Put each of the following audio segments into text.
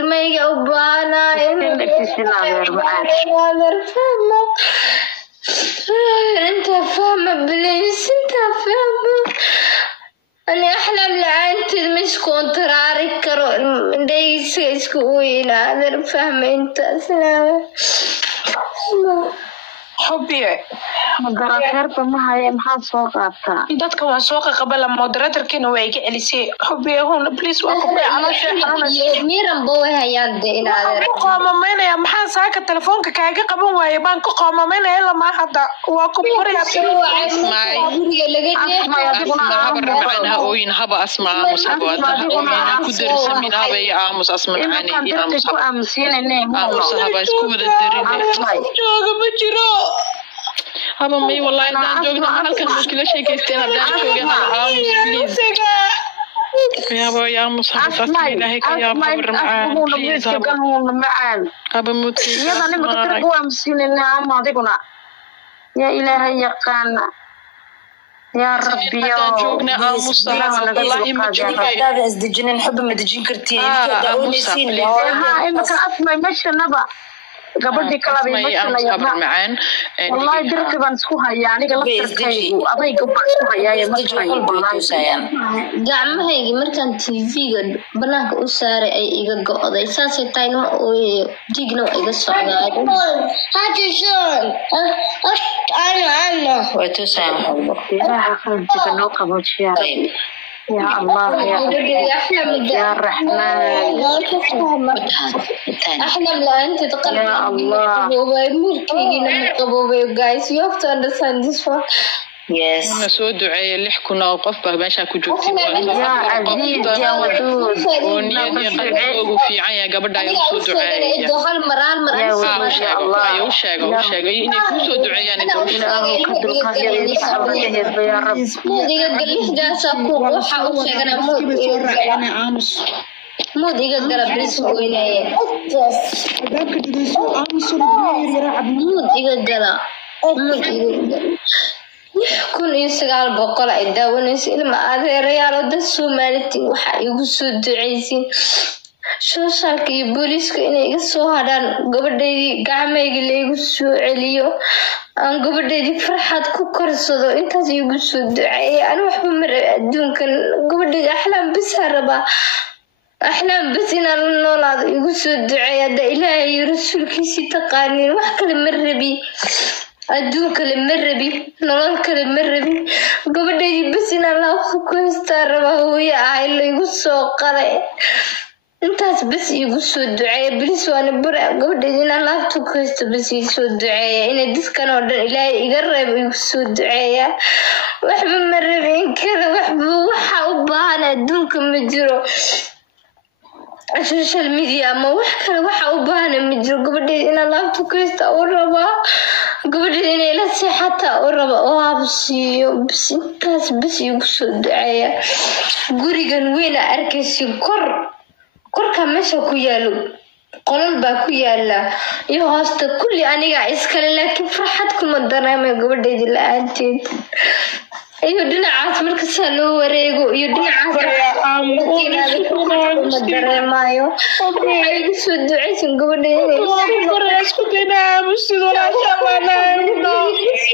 ilmayga u baahanahay انت فاهمة بليس انت فاهمة أنا أحلم لعنت مش كونتراري كرو ليس اسكوين هذا فاهمة انت سلام حبي مدرسة ما هي محل سوق أبتا dadka waa soo qabala moderatorkina way iga celisay حبي هون بليز waa ku aan sheexanay miran booy hayaan deeynaa ku qoomamaynaya maxaa saaka telefoonka kaaga qaban waayay baan ku qoomamaynaya lama hada waa ku bariya معنا وين هبا اسمع مسابقات وين كدر سمين هبا يا امس اسمع عني يا امس هبا اسكو درين جوجا بجرو هبا مي والله انت جوجنا halkan mushkilo sheekeysteen hadaan joogana امس بليز يا مصحف إلهي يا بابر معان أبا موتي يلا نبغى ترقوا أمسين النعم ما تقولنا يا إلهي يقانا يا ربي يا جوجنا مصحف والله ما جوجنا هذا ازدجن نحب مدجين كرتين ونسين ها إما كان أسمع مشى نبا قبل كلا بيمشي معان والله درك بنسكوها يعني قلت تركي أبي قبل سكوها يا مشي gacmahayga markaan TV-ga banaanka u saaray ay iga go'day saasay taayna oo digno iga socdaa ana way tusaan ilaaha qalbiga noo qaboojiya يا الله يا الرحمن أحلم لا أنت تقلب يا الله ملكي قبوبي guys you have to understand this one yes أنا سود دعاء اللي حكونا وقف بهماشا كجوتي يا عزيز يا ودود ونيادي وفي عيا قبل داير سود دعاء دخل مران يا الله يوشاق إني كوسو دعاء يعني يا رب موديga galixdaasa ku waxa uu sheegana moodiga galabis weynaaye moodiga gala kun iyo 900 ay daawanayso ilma adeerayaal dad Soomaaliyeed waxa igu soo duceeyeen shooshaalka iyo booliiska inay iga soo hadaan gabadheedii gacmayga la igu soo celiyo aan gabadheedii farxad ku korsado intaas igu soo duceeyay aan waxba mar adduunkan gabadheedii axlaam bis raba axlaam bis inaan noolaado igu soo duceeyay hada ilaahay iyo rasuulkiisa taqaaniin wax kale ma rabi adduunka le ma rabi nolol kale ma rabi gabadheedii bis inaan la ku haystaa raba hooyo ahay la igu soo qalay intaas bas igu soo duceeyay bilis waana bura gabadheedii inaan laabto ku haysto bas igu soo duceeyay inay dadkan oo dhan ilaahay iga reebo igu soo duceeya waxba ma rabin kale waxba waxa u baahan adduunka ma jiro social media ma wax kale waxa u baahan ma jiro gabadheedii inaan laabto ku haysto oo rabaa gabadheedii inay la seexata oo raba oo habsiiyo bas intaas bas igu soo duceeya gurigan weyn arkaysi korka meesha ku yaalo qolal baa ku yaala iyo hoosta kulli aniga iskale laakiin farxad kuma dareemay gabadheedii la'aanteed iyo dhinacaas marka saa loo wareego iyo dhinacaas ma dareemayo waxay igu soo duceysan gabadheedii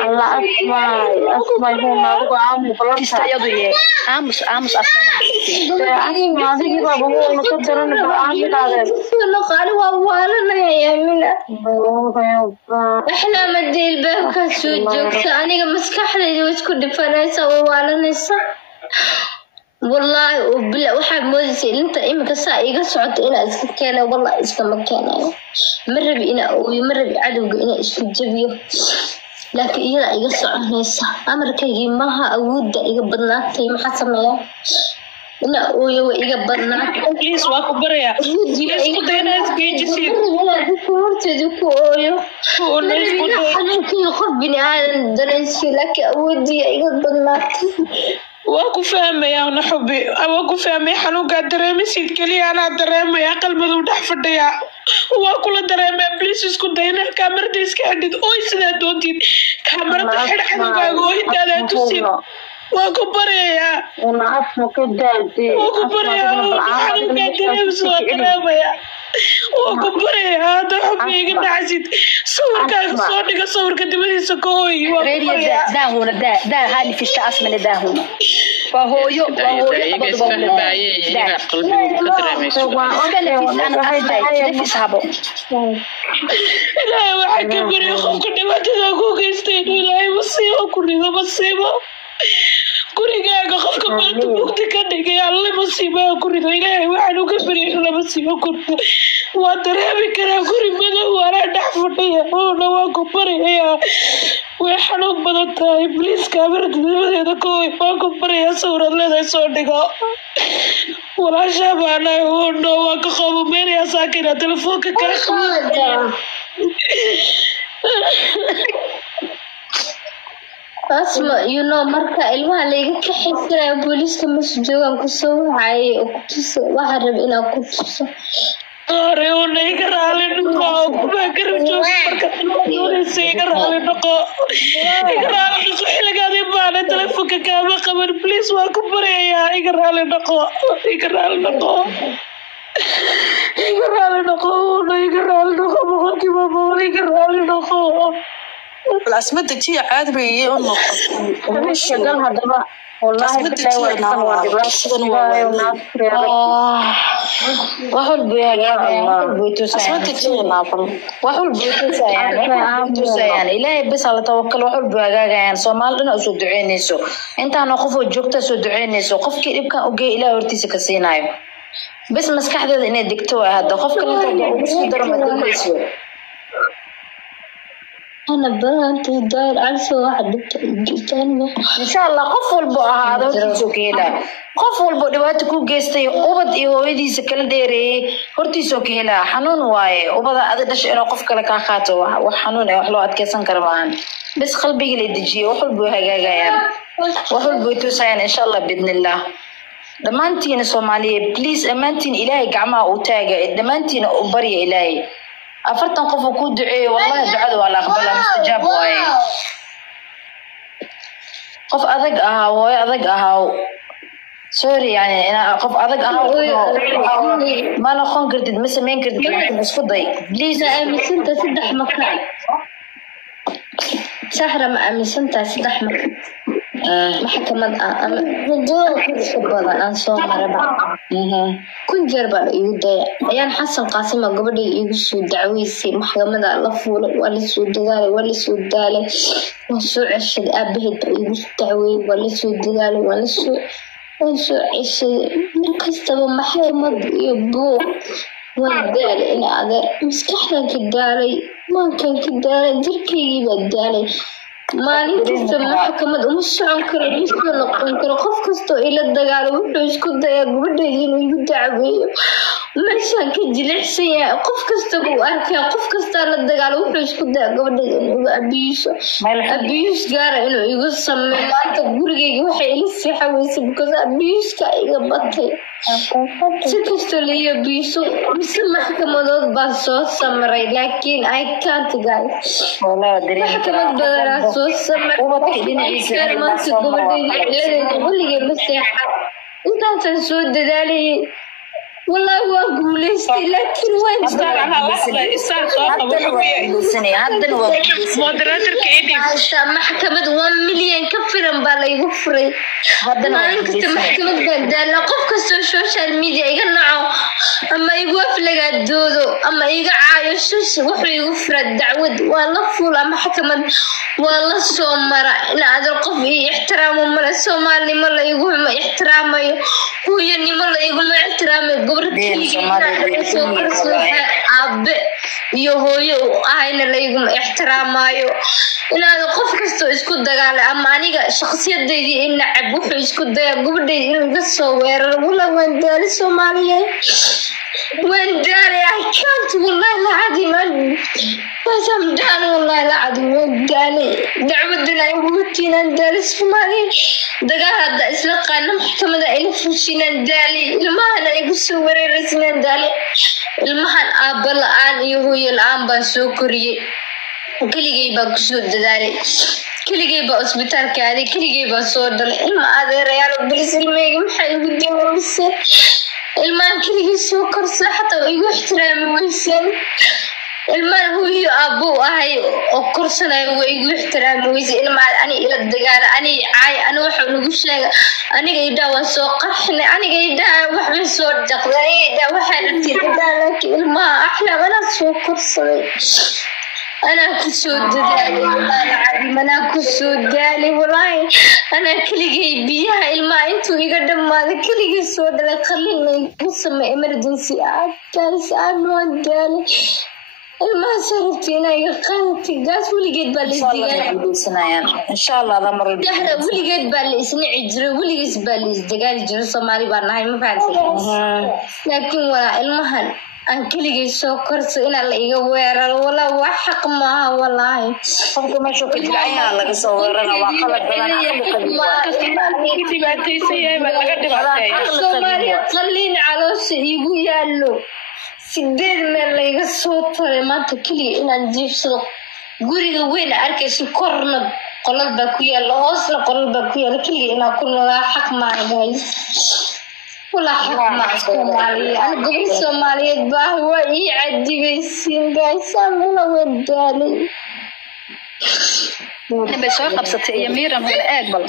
الله أسمع هو ما هو عام خلاص يضيع عامس هذه بابا هو مقدرنا بالعام هذا نقال ووالنا يا منا احنا مدي الباب كسو جوكسا انيغا مسكحدي واسكو دفنaysa ووالنaysa والله وبلا waxa moodisay inta imika saa iga socoto ina iska keenay wallahi iska ma keenayo marabi ina marabi cadowga ina isku jabiyo laakiin iyada iga soconaysa amarkaygi maaha awoodda iga badnaatay maxaa sameeyaa ina ooyo iga badnaatay please waa ku baraya isku dayna isgeejisi horteedu ku ooyo anakii qof bini aadan dareensi laakiin awooddiya iga badnaatay waa ku fahmaya ana xubbi waa ku fahmay xanuunka dareemisid kaliya ana dareemaya qalbadu dhex fadhiya waa kula dareemay please isku dayna kaamirada iska xidid oo sida doontid kaamirada xidhxidhaaga oo intaada tusin waa ku baraya una afmo ka daadii waa ku baraya xanuunka dareemso dareemaya وكبري هذا حبي قلنا عزيز صور كان صورك صور كدمني سكوي ريدي ده هنا ده هذه في الشاس من ده هنا فهو بس فهم باي قلبي وكترمي أنا أصحابه لا واحد كبري خوف كنت ما تلاقوك يستينوا لا مصيبة كلنا مصيبة gurigaaga qofka maanta mugdi ka dhigay alle masiiba guriga ilaahay waxaan uga baryay la masiiba guriga waa dareemi karaa guri madow waana dhex fadhiya oo waa ku baraya way xanuun badan tahay please kaamiradeeda kooy waa ku baraya sawirad leedahay soo dhigo walaasha baana oo waa ka qabo meelaya saakina telefoonka ka asma marka ilmaha layga kaxaysanaya booliiska meesha joogaan kusoo wacayay oo kutusa waxaa raba inaa ku tuso iga raali noqo kuma garab joogo marka doonaysa iga raali noqo xilligaadii baana telefoonka kaama qaban please waa ku baryayaa iga raali noqo boqolkiiba boqol iga raali noqo الأسماء تجي عاد بيجي أنه شغل هذا والله بدي وحول بيوتوسا يعني إلهي بس على توكل وحول بيوتوسا يعني صومالنا أسود دعينيسو أنت أنا قفوا جوكتا أسود دعينيسو قفك إبكا أوجي إلهي ورتيسي كسينايو بس مسكح هذا إني دكتور هذا قفك أنت بسودر مدكيسو أنا برانت داير عالسو واحد جيتاني إن شاء الله قفل بقى هذا وتسوق هلا قفل بقى دواتكو جستي وبد إيوه سكال ديري هرتي سوق هلا حنون واي وبدا هذا دش إنه قفك لك خاطو وحنون وحلو أتكسن كرمان بس قلبي اللي تجي وحل بوها جايان وحل بوتوسين إن شاء الله بإذن الله دمانتين الصومالية بليز أمانتين إلهي جماعة وتاجا دمانتين أبري إلهي أفرتن قفوا كود دعي والله دعاء ولا أقبله مستجاب واي قف أذق أهاو سوري يعني أنا قف أذق أهاو ما أنا خون كردد مثل مين كردد بس فضي بليز أمسنت سدح مكان سهرة ما أمسنت سدح مكان محكمة أنا صوم ربع كل جربة يودي أيان حسن قاسمة قبل يجسوا دعويسي محكمة لفول ولا سود دالي ولا سود دالي وسوء عشد أبهد يجس دعوي ولا سود دالي ولا سوء عشد مركزة محكمة يبو والدالي أنا هذا مسكحنا كدالي ما كان كدالي دركي بدالي maalintiisa maxkamad uma socon karo isla noqon karo qof kastoo ila dagaalo wuxuu isku dayaa gabadheeda inuu igu dacweeyo meeshaan ka jilicsan yahay qof kastaba uu arkaa qof kastaa la dagaalo wuxuu isku dayaa gabadheeda inuu igu abiyuus gaara inuu igu sameeyo maanta gurigeyga waxay ila seexaweysay because abiyuuska iga batay si kastoo la iyo abiyuuso mise maxkamadood baan soo samaray laakiin I can't guys maxkamad badanaa intaasaan soo dadaalayay والله واقوليستي لكن وين مودراتر كيدي محكمة 1 مليون كفرن بالي غفري ما ينكت محكمة قدانا قفك السوشيال ميديا يقنعوا أما يقف لك الدودو أما يقعايو الشوش وحو يغفر الدعوة والله فولا محكمة والله سومرا إن هذا القف يحترامه مرة سومالي مرة يقول ما يحترامه هو يعني مرة يقول ما يحترامه aabe iyo hooyo ahayna layguma ixtiraamayo inaad qof kasto isku dagaalo ama aniga shakhsiyadeedii in nacab wuxuu isku dayaa gabadheeda inuu iga soo weeraro wala waan daali Soomaaliyeed waan daali I can't wallahi la cadi man wasam daan wallahi la cadi waan daali dacwadana ay watiinaan daali Soomaaliyeed dagaal isla qaana maxkamada ay fushinaan daali ilmaha ay ku soo weeraraysan daali ilmahan aabba la'aan iyo hooyo la'aan baan soo koriyay keligay baan ku soo dadaalay keligay baan isbitaalka aaday keligay baan soo dhalay ilma adeerayaal bilis ilmeyga maxay ugu diiwaanaysaa ilmaan keligay soo korsa xataa igu ixtiraami waysa guursan ilmaha wiyo aabuu ahay oo korsanayo way igu ixtiraami weyse ilmaha ani ila dagaal ani caay ani waxa nagu sheega aniga idhaa waan soo qarxinay aniga idhaa waxbay soo dhaqday idhaa waxaa rabtiin idhaa laakiin ilmaha axlaam anaa soo korsaday anaa ku soo dadaalay anaa ku soo daalay walaahi anaa keligay biyaha ilmaha intuu iga dhammaaday keligay soo dhalay qalin ku samey emergency aad waan daalay ilmaha sarabtiina iga qaadati gaas weligeed baa insha allah dahra weligeed baa la isnici jiray weligees baa la isdagaali jiray Soomaali baan nahay ma fahamtay laakiin waa ilmahan aan keligay soo korso inaa la iga weeraro walaa wax xaq maaha walaahi qofka meesha ka jilcayaa laga soo weeraro waa qalad badan Soomaali qalin caloosha igu yaalo sideed meel layga soo taray maanta kaliya inaan jiibsado guriga weyn arkayso korna qolal baa ku yaala hoosna qolal baa ku yaala kaliya inaan ku noolaa xaq maaha guys walaa xaq maaha Soomaaliya ana gobol Soomaaliyeed baa waa ii cadibaysiin guys amuna wadaalay nabay soo qabsatay iyo miiran wada eeg bal